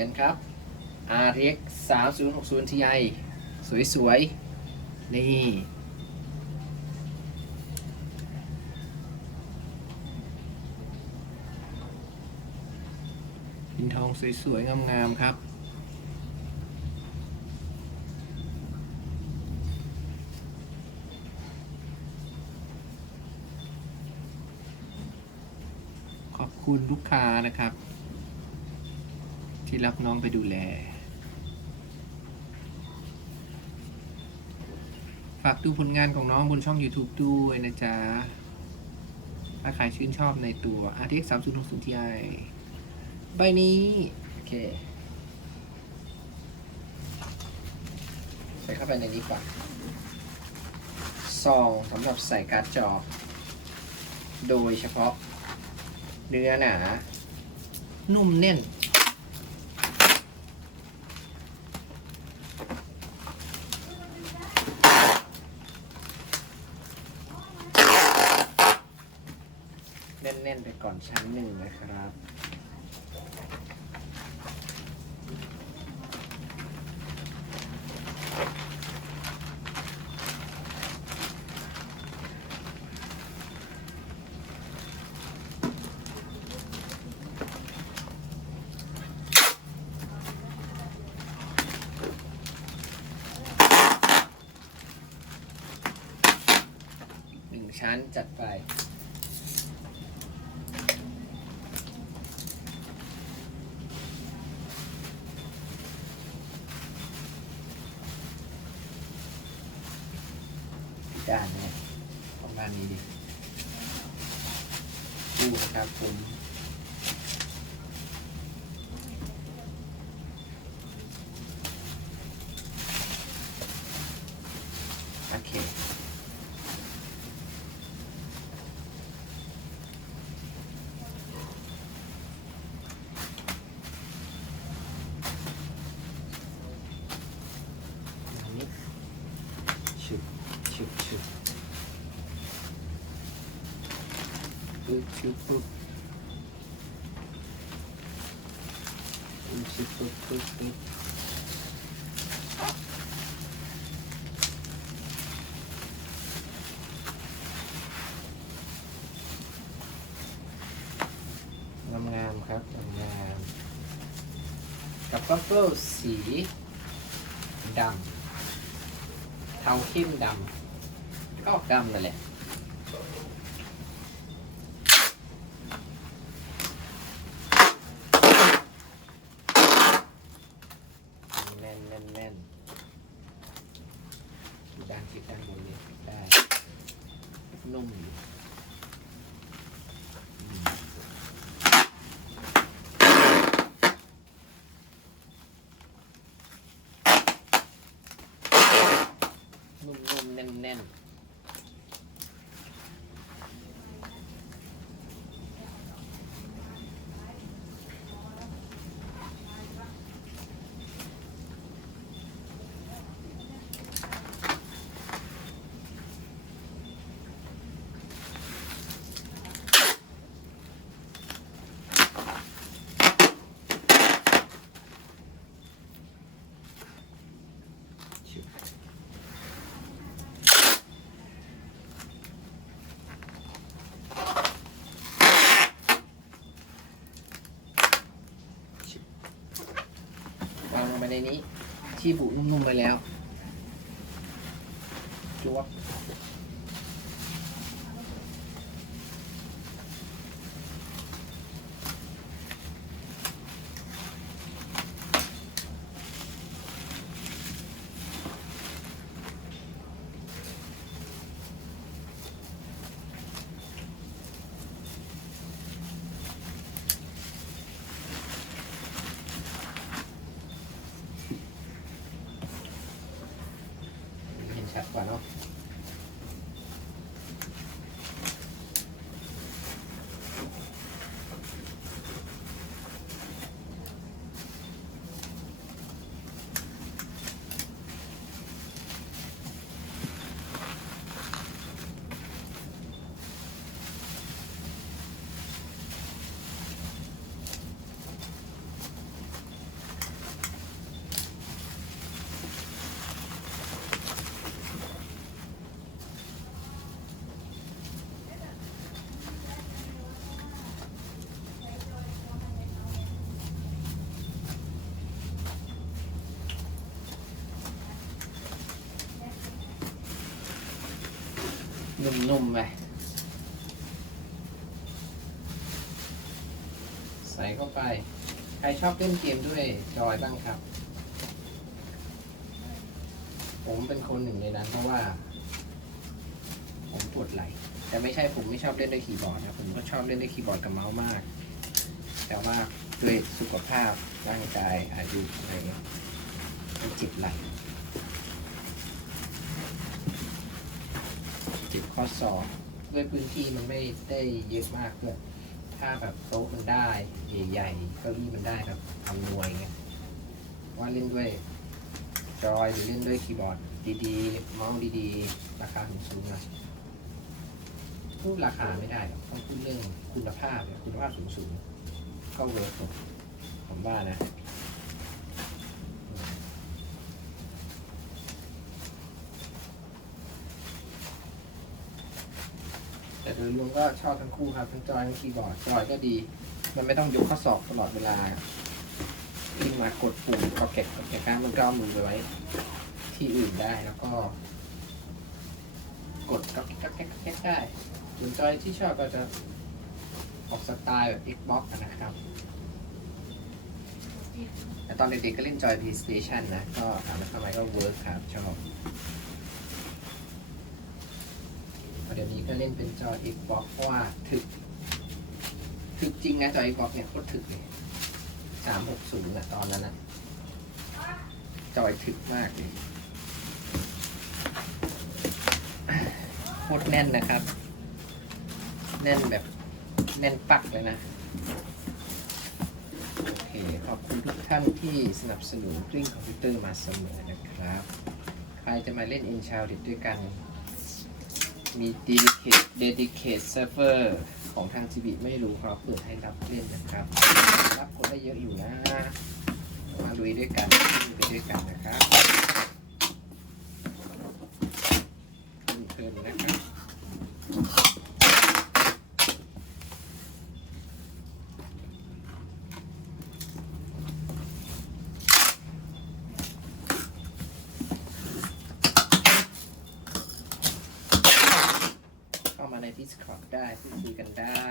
กันครับ RX 3060 Ti สวยๆ นี่ พินทองสวยๆ งามๆ ครับขอบคุณลูกค้านะครับ ที่รับน้องไปดูแล ฝากดูผลงานของน้องบนช่อง YouTube ด้วยนะจ๊ะ ถ้าใครชื่นชอบในตัว RTX 3060 Ti ใบนี้ โอเค ใส่เข้าไปในนี้ก่อนซองสำหรับใส่การ์ดจอ โดยเฉพาะเนื้อหนา นุ่มแน่น แน่นไปก่อนชั้นหนึ่งนะครับ หนึ่งชั้นจัดไป ด้านเนี่ยของ ด้านนี้ดิดูนะครับผมโอเค อันนี้ชึบชึบชึบ ปึ๊บชึบปึ๊บปึ๊บปึ๊บปึ๊บปึ๊บงามครับงามๆกับบัฟเฟิลสีดำเทาเข้มดำก็ดำนั่นแหละ แน่นแน่นแน่นด้านที่ด้านบนนี้ได้ นุ่มนุ่มๆแน่นๆ วางลงไปในนี้ ที่บุนุ่มๆไปแล้วจวบ เนุ่มๆไปใส่เข้าไป ใครชอบเล่นเกมด้วยจอยบ้างครับ ผมเป็นคนหนึ่งในนั้นเพราะว่า ผมปวดไหล่แต่ไม่ใช่ผมไม่ชอบเล่นด้วยคีย์บอร์ดนะผมก็ชอบเล่นด้วยคีย์บอร์ดกับเมาส์มาก แต่ว่าด้วยสุขภาพร่างกายอายุอะไรเงี้ยมันเจ็บไหล่ เจ็บข้อศอกด้วยพื้นที่มันไม่ได้เยอะมากด้วยถ้าแบบโต๊ะมันได้ใหญ่ๆเก้าอี้มันได้แบบทำนวยเงี้ยว่าเล่นด้วยจอยหรือเล่นด้วยคีย์บอร์ดดีๆเมาส์ดีๆ ราคาสูงๆหน่อยพูดราคาไม่ได้หรอกต้องพูดเรื่องคุณภาพเนี่ยคุณภาพสูงๆก็เวิร์กผมว่านะ แต่โด ยรวมก็ชอบทั้งคู่ครับทั้งจอยทั้งคีย์บอร์ดจอยก็ดี มันไม่ต้องยกข้อศอกตลอดเวลาวิ่งมากดปุ่มก็เก็บก็เก็บการมันก็เอามือไปไว้ ที่อื่นได้แล้วก็ กดก็แก๊กก็แก๊กได้ส่วนจอยที่ชอบก็จะออกสไตล์แบบ Xbox อะนะครับแต่ตอนเด็กๆก็เล่นจอย PlayStation นะ ก็ถามว่าทำไมก็เวิร์คครับ ชอบ เดี๋ยวนี้ก็เล่นเป็นจอ Xbox เพราะว่าถึก ถึกจริงนะจอ Xbox เนี่ยโคตรถึกเลยสามหกศูนย์อะตอนนั้นนะจอยถึกมากเลยโคตรแน่นนะครับ แน่นแบบแน่นปักเลยนะ โอเค ขอบคุณทุกท่านที่สนับสนุนกลิ้งคอมพิวเตอร์มาเสมอนะครับ ใครจะมาเล่น i n c h a l d ด้วยกัน มี dedicate dedicate server ของทาง GB ไม่รู้ครับเปิดให้รับเล่นนะครับ รับคนได้เยอะอยู่นะมาลุยด้วยกันไปด้วยกันนะครับเพลินะ ครับเข้ามาใน Discord ได้พูดคุยกันได้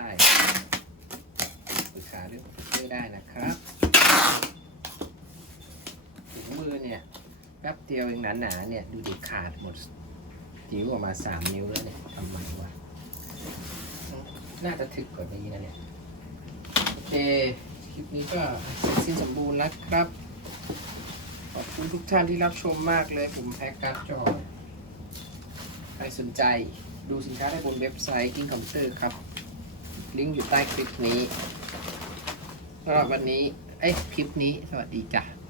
ปรึกษาเรื่องคอมพิวเตอได้นะครับถุงมือเนี่ยแป๊บเดียวเองหนาๆเนี่ย ดูดิขาดหมดจิ๋วออกมาสามนิ้วแล้วเนี่ยทำไมวะน่าจะถึกกว่านี้นะเนี่ย โอเค คลิปนี้ก็เสร็จสิ้นสมบูรณ์แล้วครับ ขอบคุณทุกท่านที่รับชมมากเลย ผมแพ็กการ์ดจอใครสนใจ ดูสินค้าได้บนเว็บไซต์ King Computer ครับ ลิงก์อยู่ใต้คลิปนี้สำหรับวันนี้ เอ้ยคลิปนี้สวัสดีจ้ะ